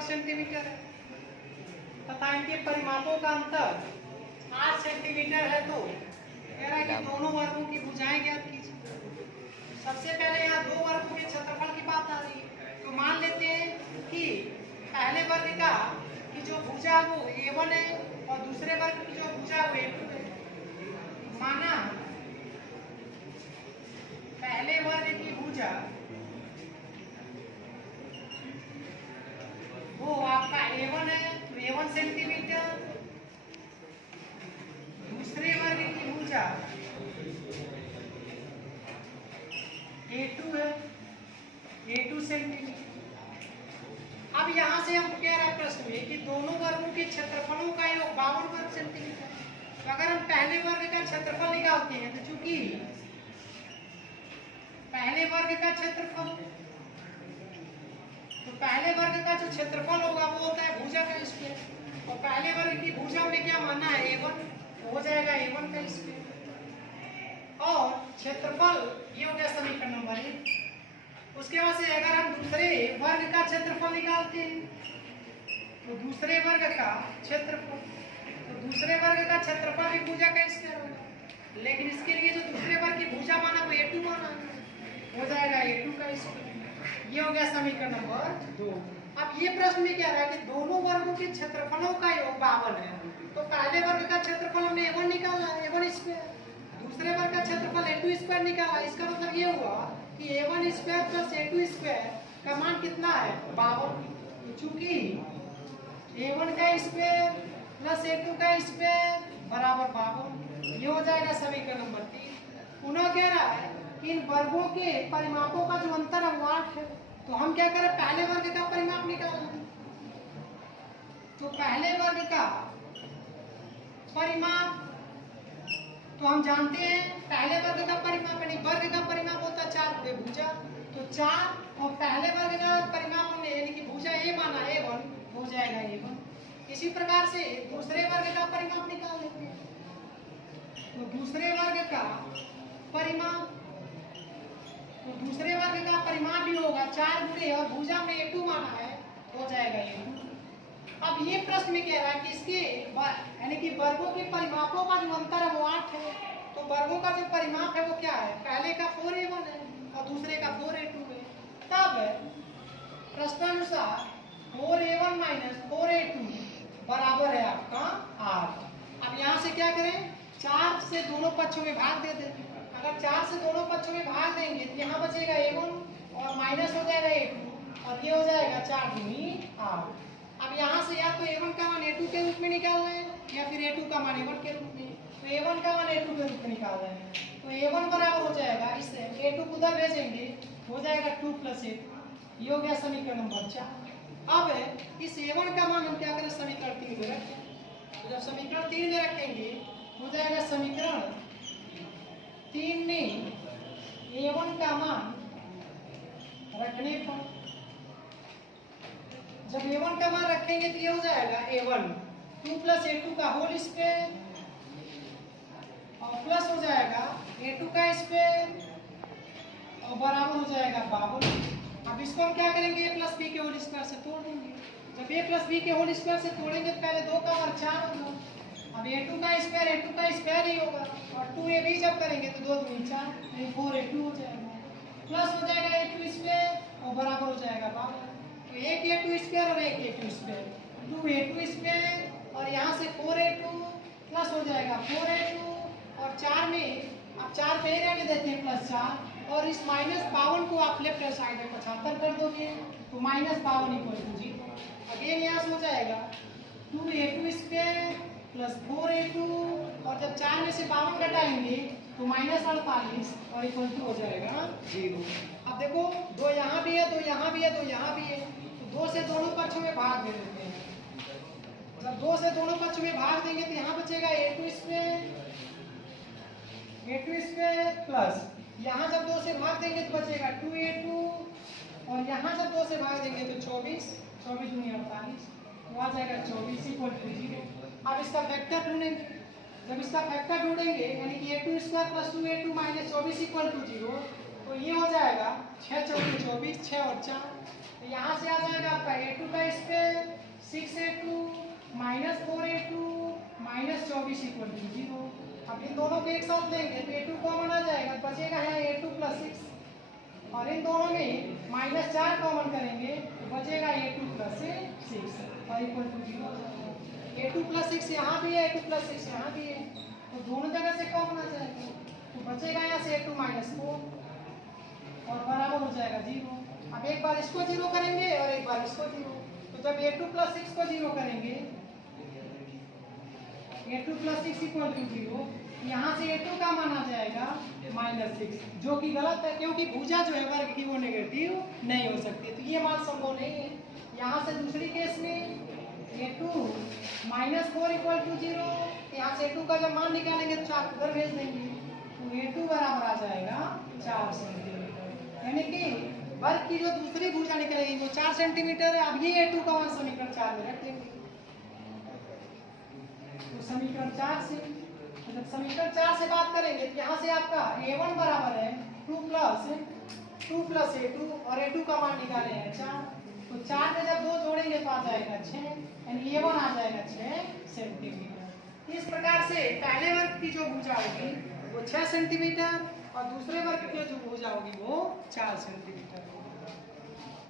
वर्ग सेंटीमीटर है तथा इनके परिमापों का अंतर 8 सेंटीमीटर है। तो कह रहा है कि दोनों वर्गों की भुजाएं ज्ञात कीजिए। सबसे पहले यहाँ दो वर्गों के क्षेत्रफल की बात आ रही है, तो मान लेते हैं कि पहले वर्ग का की जो भुजा वो A1 है और दूसरे वर्ग की जो भुजा वो A2 है। माना पहले वर्ग की भुजा वो आपका A1 है तो A1 सेंटीमीटर, दूसरे वर्ग की भुजा A2 है A2 सेंटीमीटर। अब यहाँ से हम कह रहे हैं प्रश्न में कि दोनों वर्गों के क्षेत्रफलों का योग 52 वर्ग सेंटीमीटर। तो अगर हम पहले वर्ग का क्षेत्रफल निकालते हैं तो चूंकि पहले वर्ग का क्षेत्रफल तो पहले वर्ग का जो क्षेत्रफल होगा वो होता है भुजा का स्क्वायर और पहले वर्ग की भुजा में क्या मानना है A1 तो हो जाएगा A1 का स्क्वायर और क्षेत्रफल ये हो गया समीकरण नंबर 1। उसके बाद से अगर हम दूसरे वर्ग का क्षेत्रफल निकालते हैं तो दूसरे वर्ग का क्षेत्रफल भी भुजा का स्क्वायर होगा, लेकिन इसके लिए जो दूसरे वर्ग की भुजा माना वो A2 माना हो जाएगा A2 का स्क्वायर। ये हो गया समीकरण नंबर 2। अब ये प्रश्न में क्या रहा है कि दोनों वर्गों के क्षेत्रफलों का योग 52 है। तो पहले वर्ग का क्षेत्रफल हमने A1 निकाला A1 स्क्वायर, दूसरे वर्ग का क्षेत्रफल A2 स्क्वायर निकाला। इसका मतलब ये हुआ कि A1 square plus A2 square का मान कितना है 52। चूंकि A1 का स्क्वायर प्लस A2 का स्क्वायर बराबर 52, ये हो जाएगा समीकरण नंबर 3। पुनः कह रहा है कि इन वर्गों के परिमापों का जो अंतर है वो 8 है। तो हम क्या करें पहले वर्ग का परिमाप निकालें। तो पहले वर्ग का परिमाप तो हम जानते हैं पहले वर्ग का परिमाप यानी वर्ग का परिमाप होता है 4 गुणे भुजा, तो 4 और पहले वर्ग का परिमाप हमने यानी कि भुजा A माना A1 हो जाएगा A1। इसी प्रकार से दूसरे वर्ग का परिमाप निकाल लेते हैं। तो दूसरे वर्ग का परिमाप भी होगा 4 गुणे और भुजा में A2 माना है हो जाएगा A2। अब ये प्रश्न में कह रहा है कि इसके यानी कि वर्गों के परिमापों का जो अंतर है वो 8 है। तो वर्गों का जो परिमाप है वो क्या है, पहले का 4A1 है और दूसरे का 4A2 है। तब प्रश्नानुसार 4A1 माइनस 4A2 बराबर है आपका 8। अब यहाँ से क्या करें 4 से दोनों पक्षों में भाग दे दें। अगर 4 से दोनों पक्षों में भाग देंगे तो यहाँ बचेगा A1 और माइनस हो जाएगा A2 और ये हो जाएगा 4 दूनी 8। अब यहाँ से या तो A1 का मान A2 के रूप में निकाल रहे हैं या फिर A2 का मान A1 के रूप में। तो A1 का मान A2 के रूप में निकाल रहे हैं तो A1 बराबर हो जाएगा इससे A2 को उधर भेजेंगे हो जाएगा 2 + A2। ये हो गया समीकरण नंबर 4। अब इस A1 का मान हम क्या करें समीकरण 3 में रखें। तो जब समीकरण 3 में रखेंगे हो जाएगा समीकरण 3 में A1 का मान रखने पर जब A1 का मान रखेंगे तो ये हो जाएगा A1 2 + A2 का होल स्क्वायर और प्लस हो जाएगा A2 का स्क्वायर और बराबर हो जाएगा 52। अब इसको हम क्या करेंगे A + B के होल स्क्वायर से तोड़ देंगे। जब A + B के होल स्क्वायर से तोड़ेंगे तो पहले 2 का वर्ग 4 होगा। अब A2 का स्क्वायर ही होगा और 2AB जब करेंगे तो 2 दूनी 4 यानी 4A2 हो जाएगा। प्लस हो जाएगा A2 स्क्वायर और बराबर हो जाएगा 52। तो एक A2 स्क्वायर और एक A2 स्क्वायर 2A2 स्क्वायर और यहाँ से 4A2 प्लस हो जाएगा 4A2 और 4 में अब 4 पे रहने देते हैं +4 और इस -52 को आप लेफ्ट साइड में 75 कर दोगे तो -52 = 0। अगेन यहाँ से हो जाएगा 2A2 स्क्वायर प्लस 4A2 और जब 4 में से 52 घटाएंगे तो -48 और = हो जाएगा 0। अब देखो 2 यहाँ भी है 2 यहाँ भी है 2 यहाँ भी है तो 2 से दोनों पक्षों में भाग दे देते हैं। जब 2 से दोनों पक्षों में भाग देंगे तो यहाँ बचेगा A2 स्क्वायर प्लस यहाँ जब 2 से भाग देंगे तो बचेगा 2A2 और यहाँ जब 2 से भाग देंगे तो 24 दूनी 48 तो आ जाएगा 24 = 0। अब इसका फैक्टर ढूंढेंगे। जब इसका फैक्टर ढूंढेंगे यानी कि A2 स्क्वायर + 2A2 - 24 = 0 तो ये हो जाएगा 6 चौके 24, 6 और 4। तो यहाँ से आ जाएगा आपका a2 का square 6a2 minus 4a2 minus 24 equal to 0। अब इन दोनों को एक साथ लेंगे तो a2 कॉमन आ जाएगा, बचेगा यहाँ a2 प्लस 6, और इन दोनों में माइनस 4 कॉमन करेंगे तो बचेगा a2 प्लस 6 और इक्वल टू 0। a2 प्लस 6 यहाँ भी है, a2 प्लस 6 यहाँ भी है, तो दोनों जगह से कॉमन आ जाएगा, तो बचेगा यहाँ से a2 माइनस 4 और बराबर हो जाएगा 0। अब एक बार इसको 0 करेंगे और एक बार इसको 0, तो जब a2 प्लस 6 को 0 करेंगे a2 प्लस 6 इक्वल टू 0, यहाँ से a2 का मान आ जाएगा माइनस 6, जो कि गलत है क्योंकि भुजा जो है वर्ग की वो नेगेटिव नहीं हो सकती, तो ये मान संभव नहीं है। यहाँ से दूसरी केस में a2 माइनस 4 इक्वल टू 0, यहाँ से a2 का जब मान निकालेंगे तो चार उधर भेज देंगे, तो a2 बराबर आ जाएगा 4 सेंटीमीटर, यानी कि वर्ग की जो दूसरी भुजा निकलेगी वो 4 सेंटीमीटर है। अब ये a2 का मान समीकरण 4 में रख देंगे, तो समीकरण 4 से जब समीकरण 4 से बात करेंगे तो यहाँ से आपका a1 बराबर है 2 प्लस a2 और a2 का मान निकाले हैं 4, तो 4 में जब 2 जोड़ेंगे तो आ जाएगा 6, यानी a1 आ जाएगा 6 सेंटीमीटर। इस प्रकार से पहले वर्ग की जो भुजा होगी वो 6 सेंटीमीटर और दूसरे वर्ग की जो भुजा होगी वो 4 सेंटीमीटर होगी।